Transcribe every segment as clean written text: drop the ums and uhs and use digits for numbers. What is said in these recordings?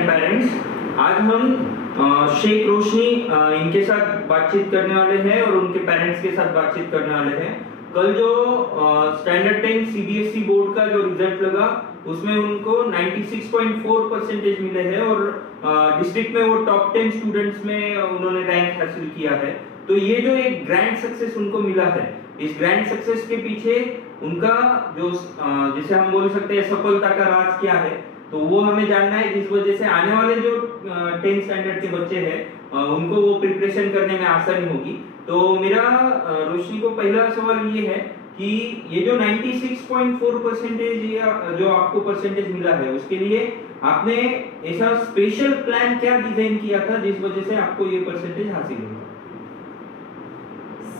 And parents, आज हम शेख रोशनी इनके साथ बातचीत करने वाले हैं और उनके पेरेंट्स के साथ बातचीत करने वाले हैं। कल जो स्टैंडर्ड 10 सीबीएसई बोर्ड का जो रिजल्ट लगा उसमें उनको 96.4% मिले हैं और डिस्ट्रिक्ट में वो टॉप 10 स्टूडेंट्स में उन्होंने रैंक हासिल किया है। तो ये जो एक ग्रैंड सक्सेस उनको मिला है, इस ग्रैंड सक्सेस के पीछे उनका जो जिसे हम बोल सकते हैं सफलता का राज क्या है, तो वो हमें जानना है, जिस वजह से आने वाले जो 10 स्टैंडर्ड के बच्चे हैं उनको वो प्रिपरेशन करने में आसानी होगी। तो मेरा रोशनी को पहला सवाल ये है कि ये जो 96.4% या जो आपको परसेंटेज मिला है उसके लिए आपने ऐसा स्पेशल प्लान क्या डिजाइन किया था जिस वजह से आपको ये परसेंटेज हासिल हुआ?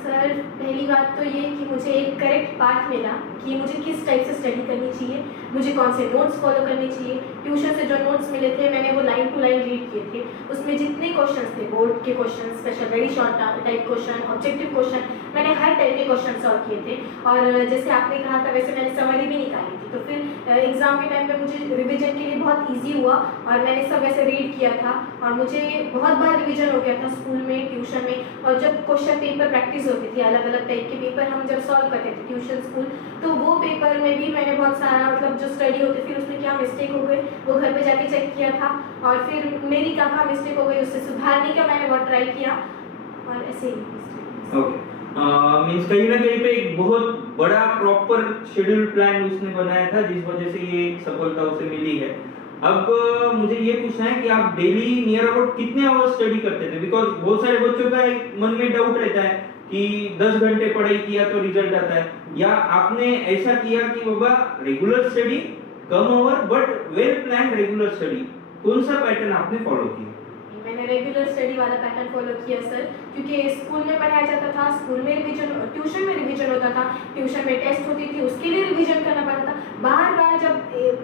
सर, पहली बात तो ये कि मुझे एक करेक्ट पाथ मिला कि मुझे किस टाइप से स्टडी करनी चाहिए, मुझे कौन से नोट्स फॉलो करने चाहिए। ट्यूशन से जो नोट्स मिले थे मैंने वो लाइन टू लाइन रीड किए थे। उसमें जितने क्वेश्चंस थे, बोर्ड के question, special very short type question, objective question, मैंने हर टाइप के क्वेश्चन सॉल्व किए थे। और जैसे आपने कहा था वैसे मैंने समरी भी निकाली थी। तो फिर एग्ज़ाम के टाइम पे मुझे रिविजन के लिए बहुत ईजी हुआ और मैंने सब ऐसे रीड किया था और मुझे बहुत बार रिविजन हो गया था स्कूल में, ट्यूशन में। और जब क्वेश्चन पेपर प्रैक्टिस होती थी, अलग अलग टाइप के पेपर हम जब सॉल्व करते थे ट्यूशन स्कूल, तो वो पेपर में भी मैंने बहुत सारा मतलब जो स्टडी होती थी उसमें क्या मिस्टेक हो गई वो घर पे जाके चेक किया था और फिर मेरी कहाँ मिस्टेक हो गई उससे सुधारने का मैंने बहुत ट्राई किया और ऐसे ही। ओके, मींस कहीं ना कहीं पे एक बहुत बड़ा प्रॉपर शेड्यूल प्लान उसने बनाया था जिस वजह से ये सफलता उसे मिली है। अब मुझे ये पूछना है कि आप डेली नियर अबाउट कितने आवर्स स्टडी करते थे? बिकॉज बहुत सारे बच्चों का एक मन में डाउट रहता है कि 10 घंटे पढ़ाई किया तो रिजल्ट आता है, या आपने ऐसा किया कि बाबा रेगुलर स्टडी, कम hour but well plan regular study, कौन सा पैटर्न आपने फॉलो किया? मैंने रेगुलर स्टडी वाला पैटर्न फॉलो किया सर, क्योंकि स्कूल में पढ़ाया जाता था, स्कूल में रिवीजन, ट्यूशन में रिवीजन होता था, ट्यूशन में टेस्ट होती थी, उसके लिए रिवीजन करना पड़ता था। बार बार जब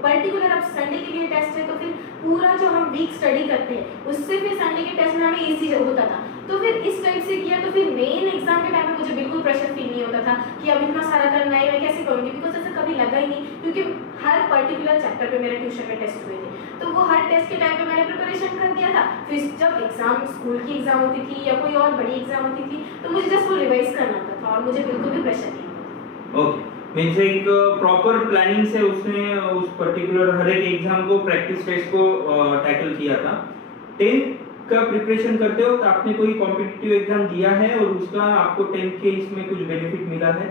पर्टिकुलर अब संडे के लिए टेस्ट है तो फिर पूरा जो हम वीक स्टडी करते हैं उससे फिर संडे के टेस्ट में हमें ईजी होता था। तो फिर इस टाइप से किया तो फिर मेन एग्जाम के टाइम में मुझे बिल्कुल प्रेशर फील नहीं होता था कि अब इतना सारा करना है, मैं कैसे करूँगी, बिकॉज ऐसा कभी लगा ही नहीं, क्योंकि हर पर्टिकुलर चैप्टर पे मेरे ट्यूशन में टेस्ट हुए थे। तो वो हर टेस्ट के टाइम पे मैंने प्रिपरेशन कर दिया था। फिर जब एग्जाम, स्कूल की एग्जाम होती थी या कोई और बड़ी एग्जाम होती थी तो मुझे जस्ट वो रिवाइज करना होता था और मुझे बिल्कुल भी प्रेशर नहीं होता। ओके, मींस एक प्रॉपर प्लानिंग से उसने उस पर्टिकुलर हर एक एग्जाम को, प्रैक्टिस टेस्ट को टैकल किया था। 10th का प्रिपरेशन करते हो तो आपने कोई कॉम्पिटिटिव एग्जाम दिया है और उसका आपको 10th के इसमें कुछ बेनिफिट मिला है?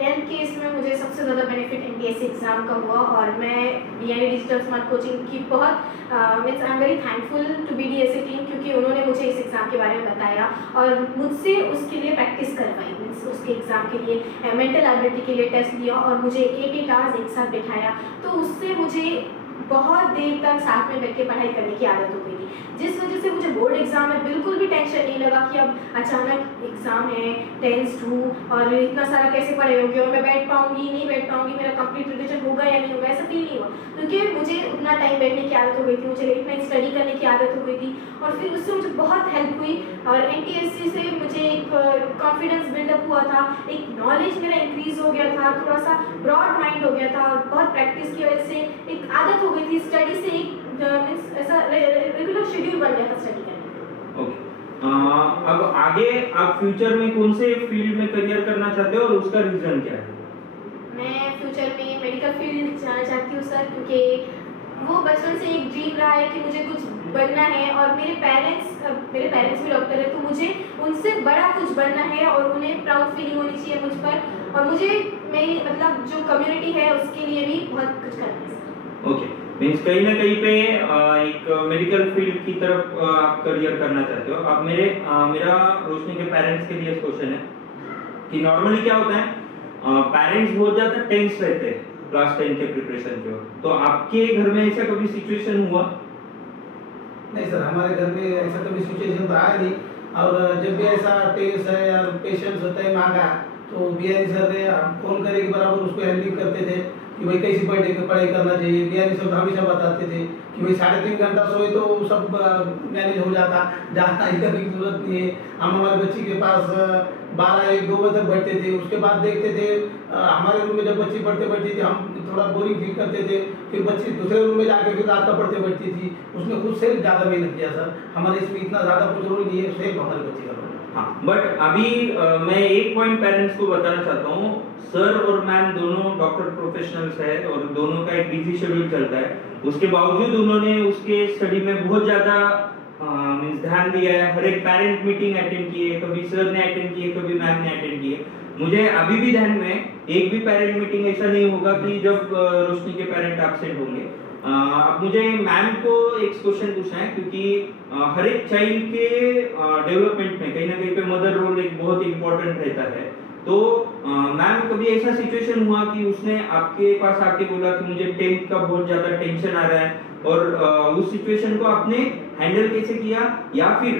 10th के इसमें मुझे सबसे ज़्यादा बेनिफिट एनटीएससी एग्ज़ाम का हुआ और मैं बीआईडी डिजिटल स्मार्ट कोचिंग की बहुत means I am very thankful to BDSC team, क्योंकि उन्होंने मुझे इस एग्ज़ाम के बारे में बताया और मुझसे उसके लिए प्रैक्टिस करवाई। मीन्स उसके एग्ज़ाम के लिए मेंटल एबिलिटी के लिए टेस्ट दिया और मुझे 8 आवर्स एक साथ बिठाया, तो उससे मुझे बहुत देर तक साथ में बैठ के पढ़ाई करने की आदत हो गई थी, जिस वजह से मुझे बोर्ड एग्जाम में बिल्कुल भी टेंशन नहीं लगा कि अब अचानक एग्जाम है, टेंस्ड हूँ और इतना सारा कैसे पढ़े होंगे और मैं बैठ पाऊंगी नहीं बैठ पाऊंगी, मेरा कंप्लीट रिविजन होगा या नहीं होगा, ऐसा फील नहीं हुआ, क्योंकि मुझे उतना टाइम बैठने की आदत हो गई थी, मुझे लेट नाइट स्टडी करने की आदत हो गई थी और फिर उससे मुझे बहुत हेल्प हुई और एनटीएससी से मुझे एक कॉन्फिडेंस बिल्डअप हुआ था, एक नॉलेज मेरा इंक्रीज हो गया था, थोड़ा सा ब्रॉड माइंड हो गया था, बहुत प्रैक्टिस की वजह से एक आदत हो गई थी स्टडी से, एक मीन्स ऐसा रेगुलर शेड्यूल बन गया था स्टडी करने का। ओके, अब आगे आप फ्यूचर में कौन से फील्ड में करियर करना चाहते हो और उसका रीजन क्या है? मैं फ्यूचर में मेडिकल फील्ड जाना चाहती हूँ सर, क्योंकि वो बचपन से एक ड्रीम रहा है कि मुझे कुछ बनना है और मेरे पेरेंट्स भी डॉक्टर है, तो मुझे उनसे बड़ा कुछ बनना है और उन्हें प्राउड फीलिंग होनी चाहिए मुझ पर और मुझे मेरी मतलब जो कम्युनिटी है उसके लिए भी बहुत कुछ करना है। ओके, मींस कहीं ना कहीं पे एक मेडिकल फील्ड की तरफ आप करियर करना चाहते हो। अब मेरा रोशनी के पेरेंट्स के लिए क्वेश्चन है कि नॉर्मली क्या होता है, पेरेंट्स बहुत ज़्यादा टेंस रहते हैं क्लास 10 के प्रिपरेशन के वक्त, तो आपके घर में ऐसा कभी सिचुएशन हुआ? नहीं सर, हमारे घर में ऐसा कभी सिचुएशन तो आया नहीं और जब भी ऐसा टेस्ट है या पेशेंट्स होता है मांगा तो बीआईडी सर ने फोन करे के बराबर उसको हेल्प करते थे कि भाई कैसी पढ़ाई करना चाहिए। बिहारी सब हमेशा बताते थे कि भाई 3.5 घंटा सोए तो सब मैनेज हो जाता, ज़्यादा इधर की जरूरत नहीं है। हम हमारे बच्ची के पास 12-1-2 बजे तक बैठते थे। उसके बाद देखते थे हमारे रूम में जब बच्ची पढ़ते बैठती थी हम थोड़ा बोरिंग फील करते थे, फिर बच्ची दूसरे रूम में जाके फिर रात का पढ़ते बैठती थी। उसने खुद से ज़्यादा मेहनत किया सर, हमारे इसमें इतना ज़्यादा कुछ रोल नहीं है, सिर्फ हमारे बच्चे का रोल है। हाँ, बट अभी मैं एक पॉइंट पेरेंट्स को बताना चाहता हूँ। सर और मैम दोनों डॉक्टर प्रोफेशनल्स है और दोनों का एक बिजी शेड्यूल चलता है। उसके बावजूद उन्होंने उसके स्टडी में बहुत ज़्यादा ध्यान दिया है। हर एक पेरेंट मीटिंग अटेंड की है, कभी सर ने अटेंड की है, कभी मैम ने अटेंड की है। मुझे अभी भी ध्यान में एक भी पेरेंट मीटिंग ऐसा नहीं होगा कि जब रोशनी के पेरेंट एब्सेंट होंगे। अब मुझे मैम को एक क्वेश्चन पूछना है, क्योंकि हर एक चाइल्ड के डेवलपमेंट में कहीं ना कहीं पे मदर रोल एक बहुत इंपॉर्टेंट रहता है। तो मैम कभी ऐसा सिचुएशन हुआ कि उसने आपके पास आके बोला कि मुझे 10th का बहुत ज़्यादा टेंशन आ रहा है, और उस सिचुएशन को आपने हैंडल कैसे किया, या फिर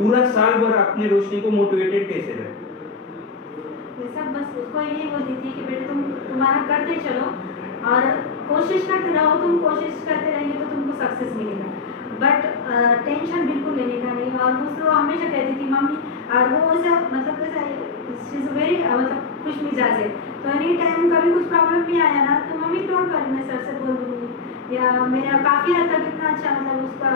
पूरा साल भर आपने रोशनी को मोटिवेटेड कैसे रहे? सब बस उसको यही बोलती थी कि बेटे तुम्हारा करते चलो और कोशिश करते रहो। तुम कोशिश करते रहेंगे तो तुमको सक्सेस मिलेगा, बट टेंशन बिल्कुल लेने का नहीं। और दूसरों हमेशा कहती थी मम्मी, और वो ऐसा मतलब वेरी मतलब खुश मिजाज है, तो एनी टाइम कभी कुछ प्रॉब्लम भी आया ना तो मम्मी डोंट वरी, मैं सर से बोल दूँगी। या मेरा काफ़ी हद तक इतना अच्छा मतलब उसका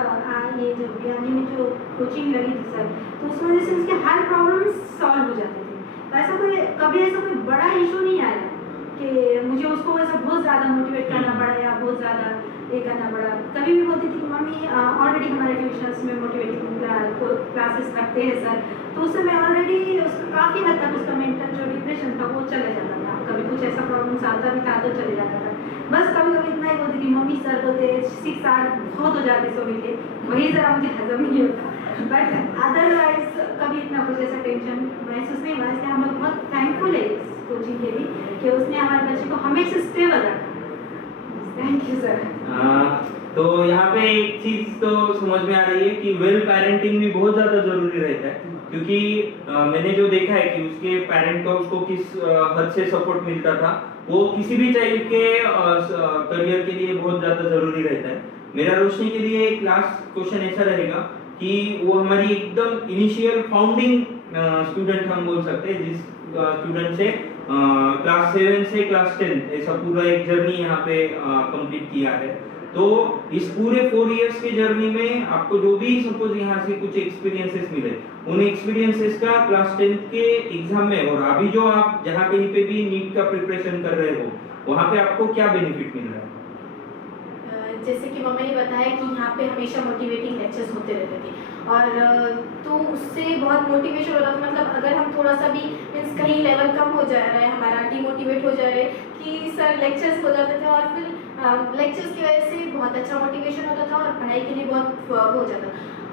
ये जो बिहारी में जो कोचिंग लगी थी सर, तो उस वजह से उसके हर प्रॉब्लम सॉल्व हो जाते थे। तो ऐसा कोई कभी ऐसा कोई बड़ा इशू नहीं आया कि मुझे उसको ऐसा बहुत ज़्यादा मोटिवेट करना पड़ा या बहुत ज़्यादा ये करना पड़ा। कभी भी बोलती थी कि मम्मी ऑलरेडी हमारे ट्यूशन्स में मोटिवेटिंग क्लासेस रखते हैं सर, तो उससे मैं ऑलरेडी उसका काफ़ी हद तक उसका मेंटल जो डिप्रेशन था वो चले जाता था। कभी कुछ ऐसा प्रॉब्लम्स आता भी था तो चले जाता था। बस कभी कभी इतना ही बोलती थी मम्मी सर बोलते 6-8 बहुत हो जाते सो के, वही ज़रा मुझे हजम नहीं होता, बट अदरवाइज कभी इतना कुछ ऐसा टेंशन महसूस नहीं हुआ। इसलिए हम लोग बहुत थैंकफुल है इस कोचिंग के लिए कि उसने हमारे बच्चे को हमेशा स्टेबल रखा। Thank you sir. तो यहाँ पे एक चीज तो समझ में आ रही है कि वेल पेरेंटिंग भी बहुत ज्यादा जरूरी रहता है, क्योंकि मैंने जो देखा है कि उसके पेरेंट का उसको किस हद से सपोर्ट मिलता था, वो किसी भी चाइल्ड के करियर के लिए बहुत ज्यादा जरूरी रहता है। मेरा रोशनी के लिए एक लास्ट क्वेश्चन ऐसा रहेगा कि वो हमारी एकदम इनिशियल फाउंडिंग स्टूडेंट हम बोल सकते हैं, जिस स्टूडेंट से क्लास 7 से क्लास 10 ऐसा पूरा एक जर्नी यहाँ पे कंप्लीट किया है। तो इस पूरे 4 इयर्स के जर्नी में आपको जो भी सपोज यहाँ से कुछ एक्सपीरियंसेस मिले, उन एक्सपीरियंसेस का क्लास 10 के एग्जाम में और अभी जो आप जहाँ कहीं पे भी नीट का प्रिपरेशन कर रहे हो, वहाँ पे आपको क्या बेनिफिट मिल रहा है? जैसे कि मम्मा ने बताया कि यहाँ पे हमेशा मोटिवेटिंग लेक्चर्स होते रहते थे, और तो उससे बहुत मोटिवेशन हो रहा था। मतलब अगर हम थोड़ा सा भी मीन्स कहीं लेवल कम हो जा रहा है, हमारा डिमोटिवेट हो जा रहा है कि सर लेक्चर्स हो जाते थे, और फिर लेक्चर्स की वजह से बहुत अच्छा मोटिवेशन होता था और पढ़ाई के लिए बहुत हो जाता।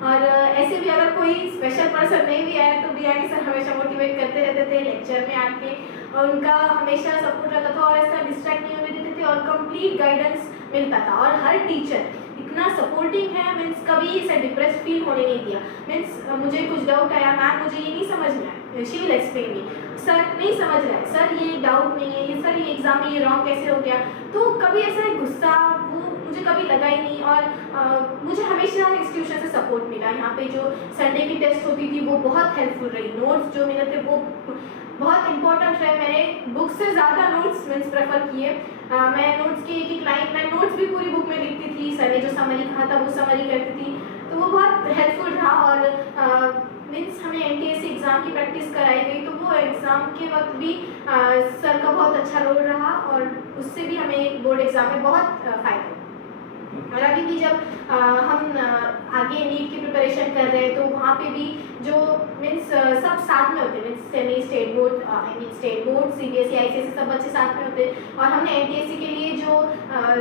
और ऐसे भी अगर कोई स्पेशल पर्सन नहीं भी आया तो बिहारी सर हमेशा मोटिवेट करते रहते थे लेक्चर में आके, और उनका हमेशा सपोर्ट रहता था और ऐसा डिस्ट्रैक्ट नहीं होने देते थे और कंप्लीट गाइडेंस मिलता था। और हर टीचर इतना सपोर्टिंग है, मीन्स कभी इसे डिप्रेस फील होने नहीं दिया। मीन्स मुझे कुछ डाउट आया, मैम मुझे ये नहीं समझ में आया, she will explain me, sir नहीं समझ रहा है, सर ये डाउट नहीं है, ये सर ये एग्जाम में ये रॉन्ग कैसे हो गया। तो कभी ऐसा गुस्सा वो मुझे कभी लगा ही नहीं। और मुझे हमेशा इंस्टीट्यूशन से सपोर्ट मिला। यहाँ पे जो संडे की टेस्ट होती थी वो बहुत हेल्पफुल रही, नोट्स जो मिले थे वो बहुत इंपॉर्टेंट रहे। मैंने बुक से ज़्यादा नोट्स मीन्स प्रेफर किए। मैं नोट्स की एक लाइन, मैं नोट्स भी पूरी बुक में लिखती थी, सर ने जो समरी कहा था वो समरी करती थी, तो वो बहुत हेल्पफुल रहा। और मीन्स हमें NTSC एग्ज़ाम की प्रैक्टिस कराई गई, तो वो एग्ज़ाम के वक्त भी सर का बहुत अच्छा रोल रहा, और उससे भी हमें बोर्ड एग्ज़ाम में बहुत फ़ायदा। और अभी भी जब हम आगे नीट की प्रिपरेशन कर रहे हैं तो वहाँ पे भी जो मीन्स सब साथ में होते हैं, means semi state board, state board, CBSE ICSE सब बच्चे साथ में होते हैं। और हमने NTSC के लिए जो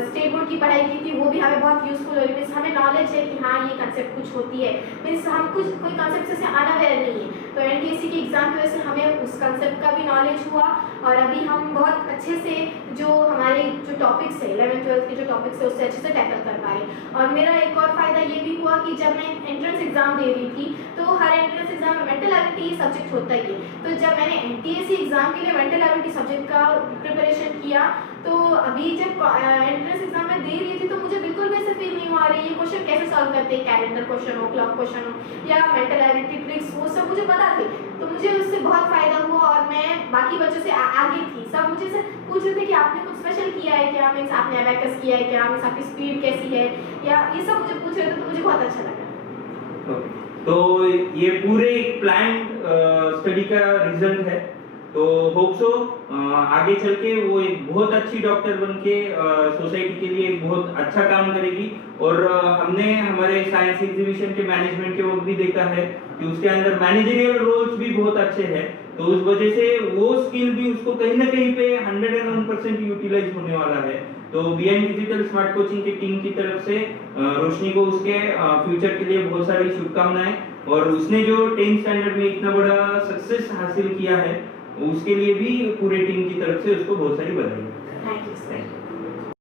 स्टेट बोर्ड की पढ़ाई की थी वो भी हमें बहुत यूज़फुल हो रही है। मीन्स हमें नॉलेज है कि हाँ ये कंसेप्ट कुछ होती है, मीन्स हम कुछ कोई कंसेप्ट से अनअवेयर नहीं है। तो NTSC की एग्ज़ाम की वजह से हमें उस कंसेप्ट का भी नॉलेज हुआ, और अभी हम बहुत अच्छे से जो हमारे जो टॉपिक्स है 11th-12th के जो टॉपिक्स है उससे अच्छे से टैकल कर पा रहे। और मेरा एक और फ़ायदा ये भी हुआ कि जब मैं एंट्रेंस एग्ज़ाम दे रही थी तो हर एंट्रेंस एग्ज़ाम में मेंटल एबिलिटी एबिलिटी ये सब्जेक्ट होता ही है। तो जब मैंने एनटीएसी एग्जाम के लिए मेंटल एबिलिटी सब्जेक्ट का प्रिपरेशन किया, तो अभी जब एंट्रेंस एग्जाम में दे रही थी तो मुझे बिल्कुल भी ऐसा फील नहीं हुआ रही ये क्वेश्चन कैसे सॉल्व करते हैं, कैलेंडर क्वेश्चन हो, क्लॉक क्वेश्चन हो या मेंटल एबिलिटी ट्रिक्स, वो सब मुझे पता थे। तो मुझे उससे बहुत फायदा हुआ और मैं बाकी बच्चों से आगे थी। सब मुझे से पूछ रहे थे कि आपने कुछ स्पेशल किया है क्या, मीन्स आपने अबैकस किया है क्या, मीन्स आपकी स्पीड कैसी है, या ये सब मुझे पूछ रहे थे, तो मुझे बहुत अच्छा लगा। तो ये पूरे एक प्लान स्टडी का रिजल्ट है। तो होप सो आगे चल के वो एक बहुत अच्छी डॉक्टर बन के सोसाइटी के लिए एक बहुत अच्छा काम करेगी। और हमने हमारे साइंस एग्जीबिशन के मैनेजमेंट के वक्त भी देखा है कि उसके अंदर मैनेजरियल रोल्स भी बहुत अच्छे हैं। तो उस वजह से वो स्किल भी उसको कहीं ना कहीं पे 101% यूटिलाइज होने वाला है। तो बीआईएन डिजिटल स्मार्ट कोचिंग की टीम की तरफ से रोशनी को उसके फ्यूचर के लिए बहुत सारी शुभकामनाएं। और उसने जो 10th स्टैंडर्ड में इतना बड़ा सक्सेस हासिल किया है उसके लिए भी पूरे टीम की तरफ से उसको बहुत सारी बधाई। Thank you sir.